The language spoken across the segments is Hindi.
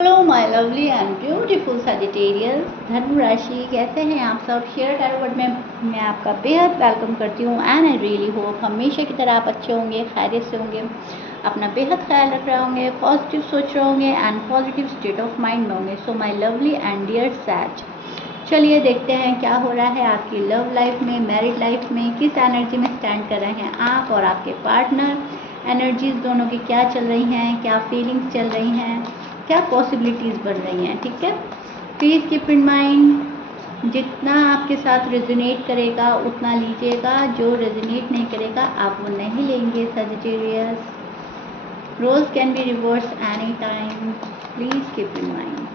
Hello my lovely and beautiful Sagittarius धनु राशि, कैसे हैं आप सब। शेयर टैरोट में मैं आपका बेहद वेलकम करती हूँ एंड आई रियली होप हमेशा की तरह आप अच्छे होंगे, खैरियत से होंगे, अपना बेहद ख्याल रख रहे होंगे, पॉजिटिव सोच रहे होंगे and positive state of mind में होंगे। So my lovely and dear सैज, चलिए देखते हैं क्या हो रहा है आपकी लव लाइफ में, मैरिड लाइफ में, किस एनर्जी में स्टैंड कर रहे हैं आप और आपके पार्टनर। एनर्जीज दोनों की क्या चल रही हैं, क्या फीलिंग्स चल रही हैं, क्या पॉसिबिलिटीज़ बढ़ रही हैं। ठीक है, प्लीज़ कीप इन माइंड, जितना आपके साथ रेजोनेट करेगा उतना लीजिएगा, जो रेजोनेट नहीं करेगा आप वो नहीं लेंगे। Sagittarius, roles can be reverse any time, please keep in mind.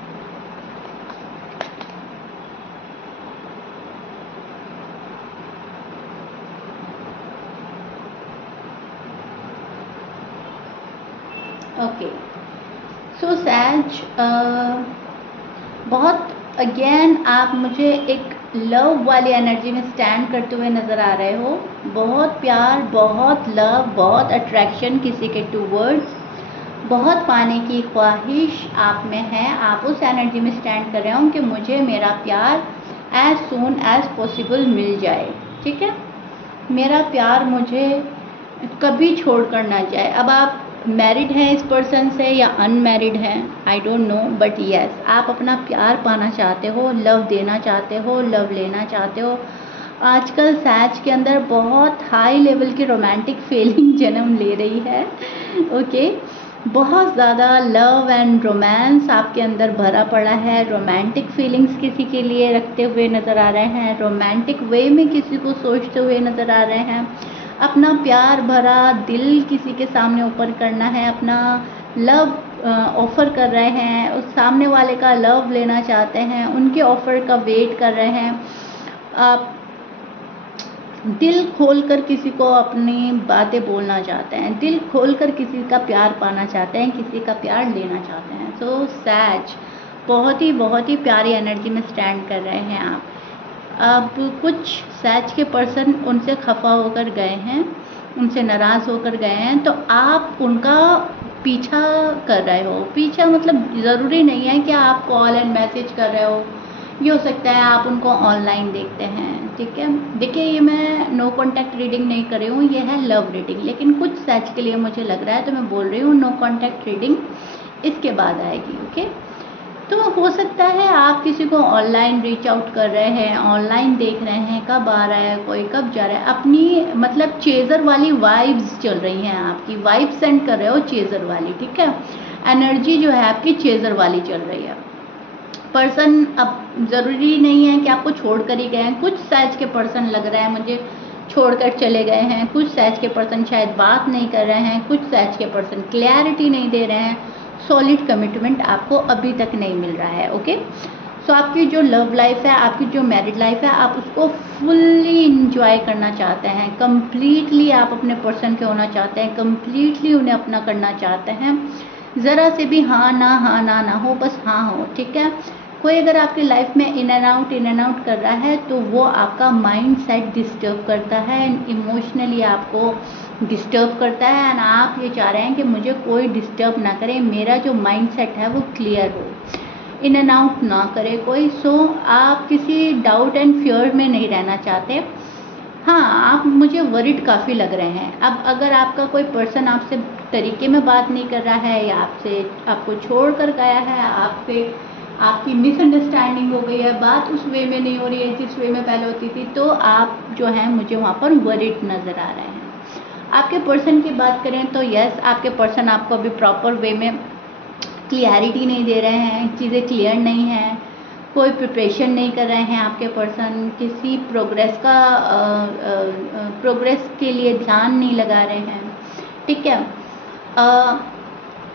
Okay, so सैज, बहुत अगेन आप मुझे एक लव वाली एनर्जी में स्टैंड करते हुए नज़र आ रहे हो। बहुत प्यार, बहुत लव, बहुत अट्रैक्शन किसी के टूवर्ड्स, बहुत पाने की ख्वाहिश आप में है। आप उस एनर्जी में स्टैंड कर रहे हो कि मुझे मेरा प्यार एज सून एज पॉसिबल मिल जाए। ठीक है, मेरा प्यार मुझे कभी छोड़ कर ना जाए। अब आप मैरिड हैं इस पर्सन से या अनमैरिड हैं, I don't know, but yes, आप अपना प्यार पाना चाहते हो, लव देना चाहते हो, लव लेना चाहते हो। आजकल सैज के अंदर बहुत हाई लेवल की रोमांटिक फीलिंग जन्म ले रही है। ओके, बहुत ज़्यादा लव एंड रोमांस आपके अंदर भरा पड़ा है। रोमांटिक फीलिंग्स किसी के लिए रखते हुए नज़र आ रहे हैं, रोमांटिक वे में किसी को सोचते हुए नज़र आ रहे हैं। अपना प्यार भरा दिल किसी के सामने ओपन करना है, अपना लव ऑफ़र कर रहे हैं, उस सामने वाले का लव लेना चाहते हैं, उनके ऑफ़र का वेट कर रहे हैं। आप दिल खोलकर किसी को अपनी बातें बोलना चाहते हैं, दिल खोलकर किसी का प्यार पाना चाहते हैं, किसी का प्यार लेना चाहते हैं। सो सैज, बहुत ही प्यारी एनर्जी में स्टैंड कर रहे हैं आप। अब कुछ सैज के पर्सन उनसे खफा होकर गए हैं, उनसे नाराज़ होकर गए हैं, तो आप उनका पीछा कर रहे हो। पीछा मतलब ज़रूरी नहीं है कि आप कॉल एंड मैसेज कर रहे हो, ये हो सकता है आप उनको ऑनलाइन देखते हैं। ठीक है, देखिए ये मैं नो कॉन्टैक्ट रीडिंग नहीं कर रही हूँ, ये है लव रीडिंग, लेकिन कुछ सैज के लिए मुझे लग रहा है तो मैं बोल रही हूँ नो कॉन्टैक्ट रीडिंग इसके बाद आएगी। ओके, तो हो सकता है आप किसी को ऑनलाइन रीच आउट कर रहे हैं, ऑनलाइन देख रहे हैं कब आ रहा है कोई, कब जा रहा है, अपनी मतलब चेज़र वाली वाइब्स चल रही हैं, आपकी वाइब सेंड कर रहे हो चेज़र वाली। ठीक है, एनर्जी जो है आपकी चेज़र वाली चल रही है। पर्सन अब ज़रूरी नहीं है कि आपको छोड़ कर ही गए हैं, कुछ साइज के पर्सन लग रहा है मुझे छोड़कर चले गए हैं, कुछ साइज के पर्सन शायद बात नहीं कर रहे हैं, कुछ साइज के पर्सन क्लैरिटी नहीं दे रहे हैं, सॉलिड कमिटमेंट आपको अभी तक नहीं मिल रहा है। ओके, सो आपकी जो लव लाइफ है, आपकी जो मैरिड लाइफ है, आप उसको फुल्ली इंजॉय करना चाहते हैं, कम्प्लीटली आप अपने पर्सन के होना चाहते हैं, कम्प्लीटली उन्हें अपना करना चाहते हैं। ज़रा से भी हाँ ना हो, बस हाँ हो। ठीक है, कोई अगर आपकी लाइफ में इन एंड आउट कर रहा है तो वो आपका माइंड सेट डिस्टर्ब करता है, इमोशनली आपको डिस्टर्ब करता है एंड आप ये चाह रहे हैं कि मुझे कोई डिस्टर्ब ना करे, मेरा जो माइंड सेट है वो क्लियर हो, इन एंड आउट ना करे कोई। सो आप किसी डाउट एंड फियर में नहीं रहना चाहते। हाँ, आप मुझे वरिड काफ़ी लग रहे हैं। अब अगर आपका कोई पर्सन आपसे तरीके में बात नहीं कर रहा है या आपको छोड़ कर गया है, आपकी मिसअंडरस्टैंडिंग हो गई है, बात उस वे में नहीं हो रही है जिस वे में पहले होती थी, तो आप जो है मुझे वहाँ पर वरिड नज़र आ रहे हैं। आपके पर्सन की बात करें तो यस, आपके पर्सन आपको अभी प्रॉपर वे में क्लियरिटी नहीं दे रहे हैं, चीज़ें क्लियर नहीं हैं, कोई प्रिपरेशन नहीं कर रहे हैं आपके पर्सन, किसी प्रोग्रेस के लिए ध्यान नहीं लगा रहे हैं। ठीक है,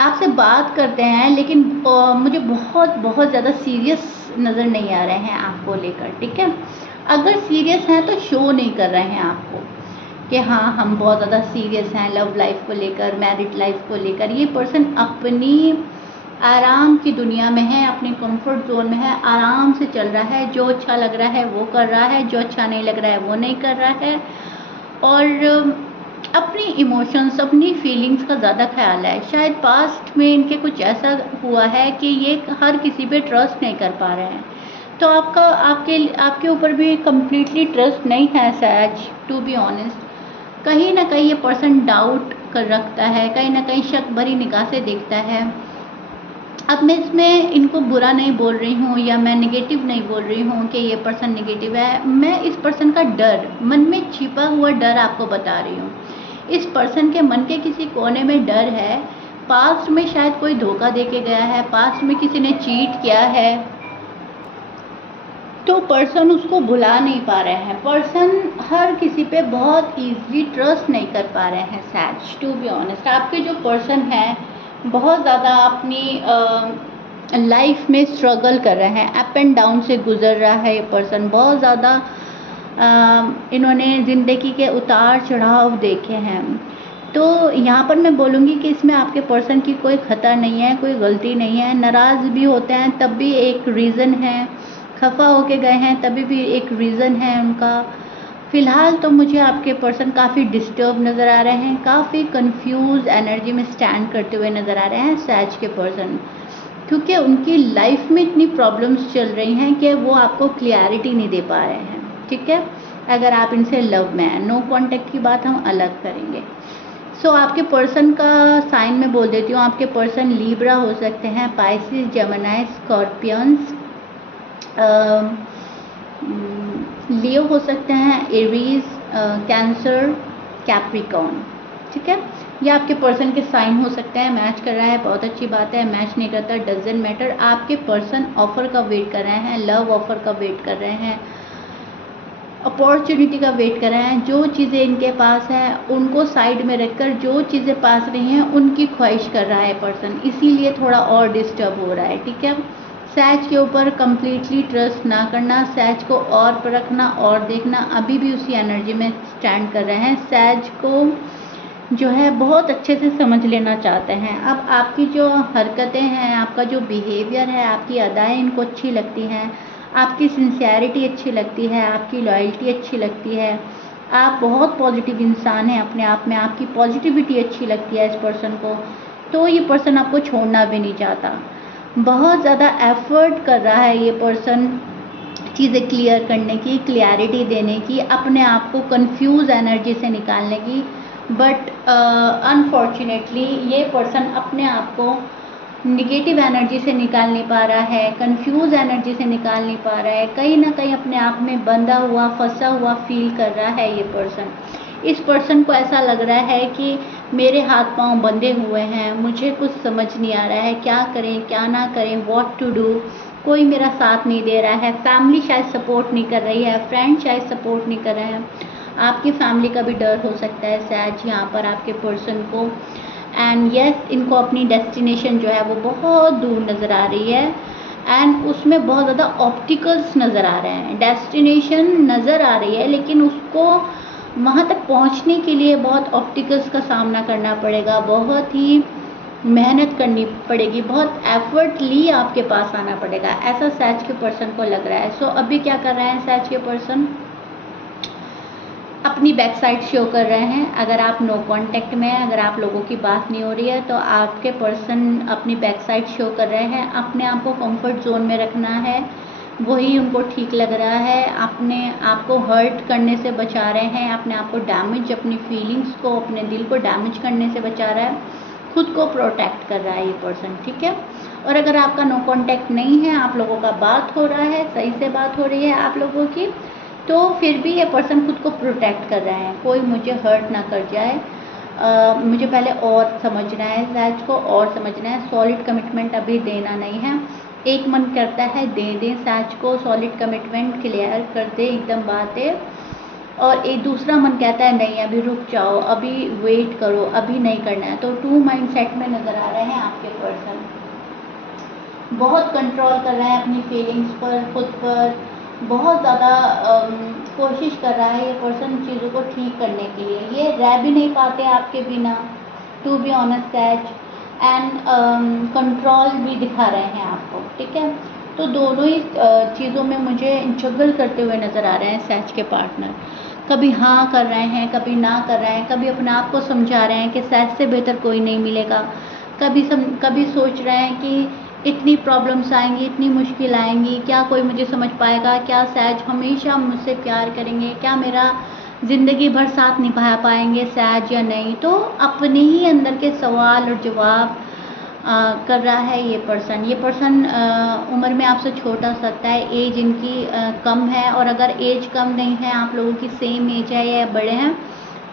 आपसे बात करते हैं लेकिन मुझे बहुत ज़्यादा सीरियस नज़र नहीं आ रहे हैं आपको लेकर। ठीक है, अगर सीरियस हैं तो शो नहीं कर रहे हैं आपको कि हाँ हम बहुत ज़्यादा सीरियस हैं लव लाइफ को लेकर, मैरिड लाइफ को लेकर। ये पर्सन अपनी आराम की दुनिया में है, अपने कंफर्ट जोन में है, आराम से चल रहा है, जो अच्छा लग रहा है वो कर रहा है, जो अच्छा नहीं लग रहा है वो नहीं कर रहा है। और अपनी इमोशंस, अपनी फीलिंग्स का ज़्यादा ख्याल है। शायद पास्ट में इनके कुछ ऐसा हुआ है कि ये हर किसी पे ट्रस्ट नहीं कर पा रहे हैं, तो आपका आपके आपके ऊपर भी कंप्लीटली ट्रस्ट नहीं है सैज, टू बी ऑनेस्ट। कहीं ना कहीं ये पर्सन डाउट कर रखता है, कहीं ना कहीं शक भरी निगाह से देखता है। अब मैं इसमें इनको बुरा नहीं बोल रही हूँ या मैं नेगेटिव नहीं बोल रही हूँ कि ये पर्सन नेगेटिव है, मैं इस पर्सन का डर, मन में छिपा हुआ डर आपको बता रही हूँ। इस पर्सन के मन के किसी कोने में डर है। पास्ट में शायद कोई धोखा दे के गया है, पास्ट में किसी ने चीट किया है, तो पर्सन उसको भुला नहीं पा रहे हैं। पर्सन हर किसी पे बहुत ईजिली ट्रस्ट नहीं कर पा रहे हैं सैज, टू बी ऑनेस्ट। आपके जो पर्सन है बहुत ज़्यादा अपनी लाइफ में स्ट्रगल कर रहे हैं, अप एंड डाउन से गुजर रहा है ये पर्सन। बहुत ज़्यादा इन्होंने ज़िंदगी के उतार चढ़ाव देखे हैं। तो यहाँ पर मैं बोलूँगी कि इसमें आपके पर्सन की कोई खता नहीं है, कोई गलती नहीं है। नाराज़ भी होते हैं तब भी एक रीज़न है, खफा होके गए हैं तभी भी एक रीज़न है उनका। फ़िलहाल तो मुझे आपके पर्सन काफ़ी डिस्टर्ब नज़र आ रहे हैं, काफ़ी कंफ्यूज एनर्जी में स्टैंड करते हुए नज़र आ रहे हैं सैज के पर्सन, क्योंकि उनकी लाइफ में इतनी प्रॉब्लम्स चल रही हैं कि वो आपको क्लियरिटी नहीं दे पा रहे हैं। ठीक है, अगर आप इनसे लव में हैं, नो कॉन्टेक्ट की बात हम अलग करेंगे। सो आपके पर्सन का साइन मैं बोल देती हूँ। आपके पर्सन लीब्रा हो सकते हैं, पाइसिस, जेमिनी, स्कॉर्पियंस, लियो हो सकते हैं, एरीज, कैंसर, कैप्रिकॉर्न। ठीक है, ये आपके पर्सन के साइन हो सकते हैं। मैच कर रहा है, बहुत अच्छी बात है। मैच नहीं करता, डजेंट मैटर। आपके पर्सन ऑफर का वेट कर रहे हैं, लव ऑफर का वेट कर रहे हैं, अपॉर्चुनिटी का वेट कर रहे हैं। जो चीज़ें इनके पास है उनको साइड में रखकर जो चीज़ें पास नहीं हैं उनकी ख्वाहिश कर रहा है पर्सन, इसीलिए थोड़ा और डिस्टर्ब हो रहा है। ठीक है, सैज के ऊपर कंप्लीटली ट्रस्ट ना करना, सैज को और परखना और देखना। अभी भी उसी एनर्जी में स्टैंड कर रहे हैं, सैज को जो है बहुत अच्छे से समझ लेना चाहते हैं। अब आपकी जो हरकतें हैं, आपका जो बिहेवियर है, आपकी अदाएँ इनको अच्छी लगती हैं, आपकी सिंसियरिटी अच्छी लगती है, आपकी लॉयल्टी अच्छी लगती है, आप बहुत पॉजिटिव इंसान हैं अपने आप में, आपकी पॉजिटिविटी अच्छी लगती है इस पर्सन को। तो ये पर्सन आपको छोड़ना भी नहीं चाहता। बहुत ज़्यादा एफर्ट कर रहा है ये पर्सन चीज़ें क्लियर करने की, क्लियरिटी देने की, अपने आप को कंफ्यूज एनर्जी से निकालने की। बट अनफॉर्चुनेटली ये पर्सन अपने आप को निगेटिव एनर्जी से निकाल नहीं पा रहा है, कंफ्यूज एनर्जी से निकाल नहीं पा रहा है, कहीं ना कहीं अपने आप में बंधा हुआ, फंसा हुआ फील कर रहा है ये पर्सन। इस पर्सन को ऐसा लग रहा है कि मेरे हाथ पांव बंधे हुए हैं, मुझे कुछ समझ नहीं आ रहा है, क्या करें क्या ना करें, व्हाट टू डू। कोई मेरा साथ नहीं दे रहा है, फैमिली शायद सपोर्ट नहीं कर रही है, फ्रेंड शायद सपोर्ट नहीं कर रहे हैं। आपकी फैमिली का भी डर हो सकता है सैज यहाँ पर आपके पर्सन को। एंड यस, इनको अपनी डेस्टिनेशन जो है वो बहुत दूर नज़र आ रही है, एंड उसमें बहुत ज़्यादा ऑब्स्टिकल्स नज़र आ रहे हैं। डेस्टिनेशन नज़र आ रही है लेकिन उसको वहाँ तक पहुँचने के लिए बहुत ऑब्स्टिकल्स का सामना करना पड़ेगा, बहुत ही मेहनत करनी पड़ेगी, बहुत एफर्टली आपके पास आना पड़ेगा, ऐसा सैज के पर्सन को लग रहा है। सो अभी क्या कर रहे हैं सैज के पर्सन, अपनी बैक साइड शो कर रहे हैं। अगर आप नो कांटेक्ट में हैं, अगर आप लोगों की बात नहीं हो रही है, तो आपके पर्सन अपनी बैक साइड शो कर रहे हैं। अपने आप को कंफर्ट जोन में रखना है, वही उनको ठीक लग रहा है। अपने आप को हर्ट करने से बचा रहे हैं, अपने आप को डैमेज, अपनी फीलिंग्स को, अपने दिल को डैमेज करने से बचा रहा है, खुद को प्रोटेक्ट कर रहा है ये पर्सन। ठीक है, और अगर आपका नो कांटेक्ट नहीं है, आप लोगों का बात हो रहा है, सही से बात हो रही है आप लोगों की, तो फिर भी ये पर्सन खुद को प्रोटेक्ट कर रहे हैं, कोई मुझे हर्ट ना कर जाए। मुझे पहले और समझना है सैज को, और समझना है। सॉलिड कमिटमेंट अभी देना नहीं है। एक मन करता है दे दें सैज को सॉलिड कमिटमेंट, क्लियर कर दे एकदम बातें, और एक दूसरा मन कहता है नहीं अभी रुक जाओ, अभी वेट करो, अभी नहीं करना है। तो टू माइंड सेट में नज़र आ रहे हैं आपके पर्सन। बहुत कंट्रोल कर रहे हैं अपनी फीलिंग्स पर, खुद पर, बहुत ज़्यादा कोशिश कर रहा है ये पर्सन चीज़ों को ठीक करने के लिए। ये रह भी नहीं पाते आपके बिना, टू बी ऑनेस्ट सैज, एंड कंट्रोल भी दिखा रहे हैं आपको। ठीक है, तो दोनों ही चीज़ों में मुझे जगल करते हुए नज़र आ रहे हैं सैज के पार्टनर। कभी हाँ कर रहे हैं, कभी ना कर रहे हैं, कभी अपने आप को समझा रहे हैं कि सहज से बेहतर कोई नहीं मिलेगा, कभी सोच रहे हैं कि इतनी प्रॉब्लम्स आएंगी, इतनी मुश्किल आएंगी, क्या कोई मुझे समझ पाएगा, क्या सहज हमेशा मुझसे प्यार करेंगे, क्या मेरा ज़िंदगी भर साथ निभा पाएंगे सहज या नहीं। तो अपने ही अंदर के सवाल और जवाब कर रहा है ये पर्सन उम्र में आपसे छोटा हो सकता है, एज इनकी कम है, और अगर एज कम नहीं है, आप लोगों की सेम एज है या बड़े हैं,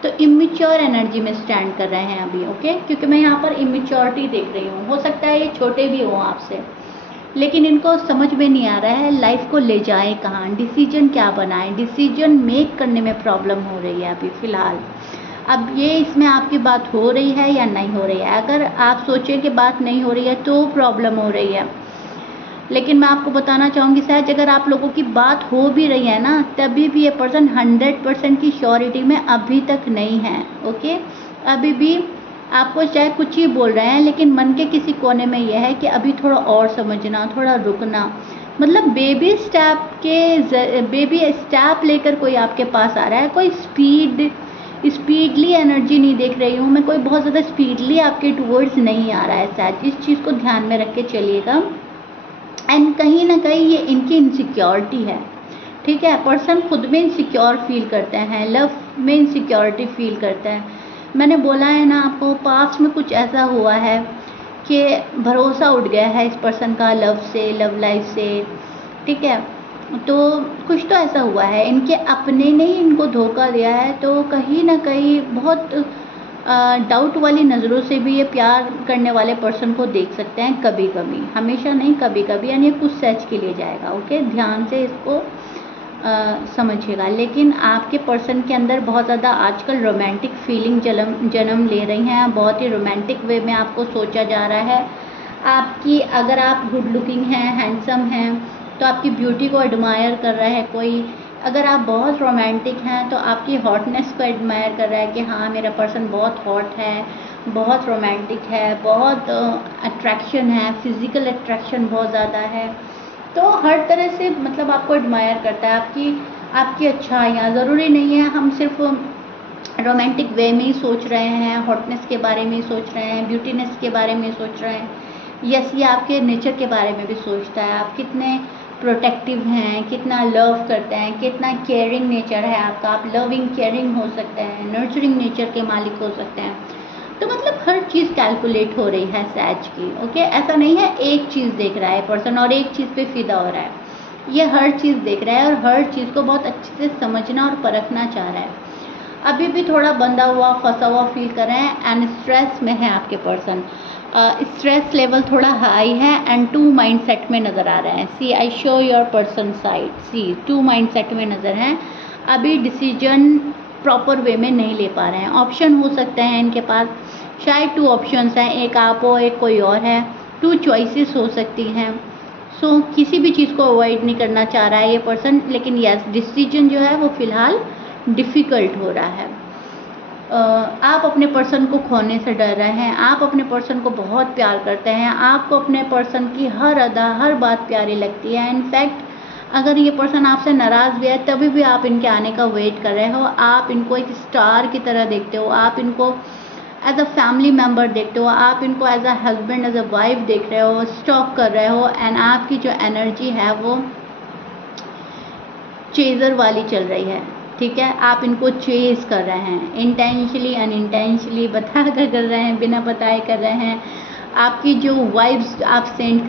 तो इमेच्योर एनर्जी में स्टैंड कर रहे हैं अभी। ओके, क्योंकि मैं यहाँ पर इमेच्योरिटी देख रही हूँ। हो सकता है ये छोटे भी हों आपसे, लेकिन इनको समझ में नहीं आ रहा है लाइफ को ले जाए कहाँ, डिसीजन क्या बनाएं, डिसीजन मेक करने में प्रॉब्लम हो रही है अभी फ़िलहाल। अब ये इसमें आपकी बात हो रही है या नहीं हो रही है। अगर आप सोचें कि बात नहीं हो रही है तो प्रॉब्लम हो रही है, लेकिन मैं आपको बताना चाहूँगी सहज, अगर आप लोगों की बात हो भी रही है ना, तभी भी ये पर्सन 100% की श्योरिटी में अभी तक नहीं है। ओके, अभी भी आपको चाहे कुछ ही बोल रहे हैं, लेकिन मन के किसी कोने में यह है कि अभी थोड़ा और समझना, थोड़ा रुकना, मतलब बेबी स्टेप लेकर कोई आपके पास आ रहा है। कोई स्पीडली एनर्जी नहीं देख रही हूँ मैं, कोई बहुत ज़्यादा स्पीडली आपके टूवर्ड्स नहीं आ रहा है शायद। इस चीज़ को ध्यान में रख के चलिएगा। एंड कहीं ना कहीं ये इनकी इनसिक्योरिटी है, ठीक है। पर्सन खुद में इनसिक्योर फील करते हैं, लव में इनसिक्योरिटी फील करते हैं। मैंने बोला है ना आपको, पास्ट में कुछ ऐसा हुआ है कि भरोसा उठ गया है इस पर्सन का लव से, लव लाइफ से, ठीक है। तो कुछ तो ऐसा हुआ है, इनके अपने ने ही इनको धोखा दिया है। तो कहीं ना कहीं बहुत डाउट वाली नज़रों से भी ये प्यार करने वाले पर्सन को देख सकते हैं कभी कभी, हमेशा नहीं, कभी कभी, यानी कुछ सच के लिए जाएगा। ओके, ध्यान से इसको समझिएगा। लेकिन आपके पर्सन के अंदर बहुत ज़्यादा आजकल रोमांटिक फीलिंग जन्म ले रही हैं, बहुत ही रोमांटिक वे में आपको सोचा जा रहा है। आपकी, अगर आप गुड लुकिंग हैं, हैंडसम हैं, तो आपकी ब्यूटी को एडमायर कर रहा है कोई। अगर आप बहुत रोमांटिक हैं तो आपकी हॉटनेस को एडमायर कर रहा है कि हाँ मेरा पर्सन बहुत हॉट है, बहुत रोमांटिक है, बहुत अट्रैक्शन है, फिज़िकल अट्रैक्शन बहुत ज़्यादा है। तो हर तरह से मतलब आपको एडमायर करता है, आपकी अच्छाइयाँ। ज़रूरी नहीं है हम सिर्फ रोमांटिक वे में ही सोच रहे हैं, हॉटनेस के बारे में ही सोच रहे हैं, ब्यूटीनेस के बारे में सोच रहे हैं। यस, ये आपके नेचर के बारे में भी सोचता है, आप कितने प्रोटेक्टिव हैं, कितना लव करते हैं, कितना केयरिंग नेचर है आपका। आप लविंग केयरिंग हो सकते हैं, नर्चरिंग नेचर के मालिक हो सकते हैं। तो मतलब हर चीज़ कैलकुलेट हो रही है सहज की। ओके, ऐसा नहीं है एक चीज़ देख रहा है पर्सन और एक चीज़ पे फिदा हो रहा है, ये हर चीज़ देख रहा है और हर चीज़ को बहुत अच्छे से समझना और परखना चाह रहा है। अभी भी थोड़ा बंधा हुआ, फंसा हुआ फील कर रहे हैं एंड स्ट्रेस में है आपके पर्सन। स्ट्रेस लेवल थोड़ा हाई है एंड 2 माइंडसेट में नज़र आ रहे हैं। See, I show your person side, see 2 mindset में नज़र हैं। अभी डिसीजन प्रॉपर वे में नहीं ले पा रहे हैं। ऑप्शन हो सकते हैं इनके पास, शायद 2 ऑप्शंस हैं, एक आप हो, एक कोई और है। 2 चॉइसेस हो सकती हैं। सो किसी भी चीज़ को अवॉइड नहीं करना चाह रहा है ये पर्सन, लेकिन यस, डिसीजन जो है वो फ़िलहाल डिफ़िकल्ट हो रहा है। आप अपने पर्सन को खोने से डर रहे हैं, आप अपने पर्सन को बहुत प्यार करते हैं, आपको अपने पर्सन की हर अदा, हर बात प्यारी लगती है। इनफैक्ट अगर ये पर्सन आपसे नाराज़ भी है तभी भी आप इनके आने का वेट कर रहे हो। आप इनको एक स्टार की तरह देखते हो, आप इनको एज अ फैमिली मेम्बर देखते हो, आप इनको as a husband, as a wife देख रहे हो, स्टॉक कर रहे हो। एंड आपकी जो एनर्जी है वो चेज़र वाली चल रही है, ठीक है। आप इनको चेज़ कर रहे हैं, इंटेंशनली अनइंटेंशनली बता कर रहे हैं, बिना बताए कर रहे हैं। आपकी जो वाइब्स आप सेंड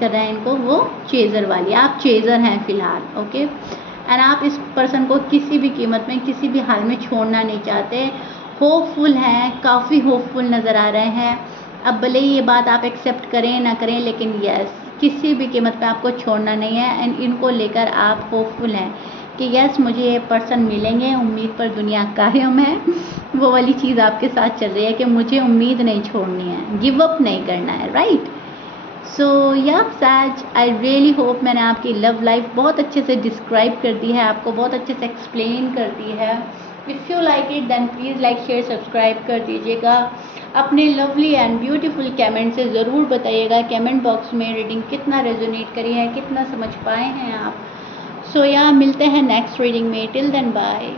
कर रहे हैं इनको, वो चेज़र वाली, आप चेज़र हैं फ़िलहाल। ओके, एंड आप इस पर्सन को किसी भी कीमत में, किसी भी हाल में छोड़ना नहीं चाहते। होपफुल हैं, काफ़ी होपफुल नज़र आ रहे हैं। अब भले ही ये बात आप एक्सेप्ट करें ना करें, लेकिन यस, किसी भी कीमत पे आपको छोड़ना नहीं है। एंड इनको लेकर आप होपफुल हैं कि यस, मुझे ये पर्सन मिलेंगे, उम्मीद पर दुनिया कायम है। वो वाली चीज़ आपके साथ चल रही है कि मुझे उम्मीद नहीं छोड़नी है, गिव अप नहीं करना है, राइट। सो या सैज, आई रियली होप मैंने आपकी लव लाइफ बहुत अच्छे से डिस्क्राइब कर दी है, आपको बहुत अच्छे से एक्सप्लेन कर दी है। If you like it then please like, share, subscribe कर दीजिएगा। अपने लवली एंड ब्यूटीफुल कमेंट से ज़रूर बताइएगा कमेंट बॉक्स में रीडिंग कितना रेजोनेट करी है, कितना समझ पाए हैं आप। सो या मिलते हैं नेक्स्ट रीडिंग में। Till then bye.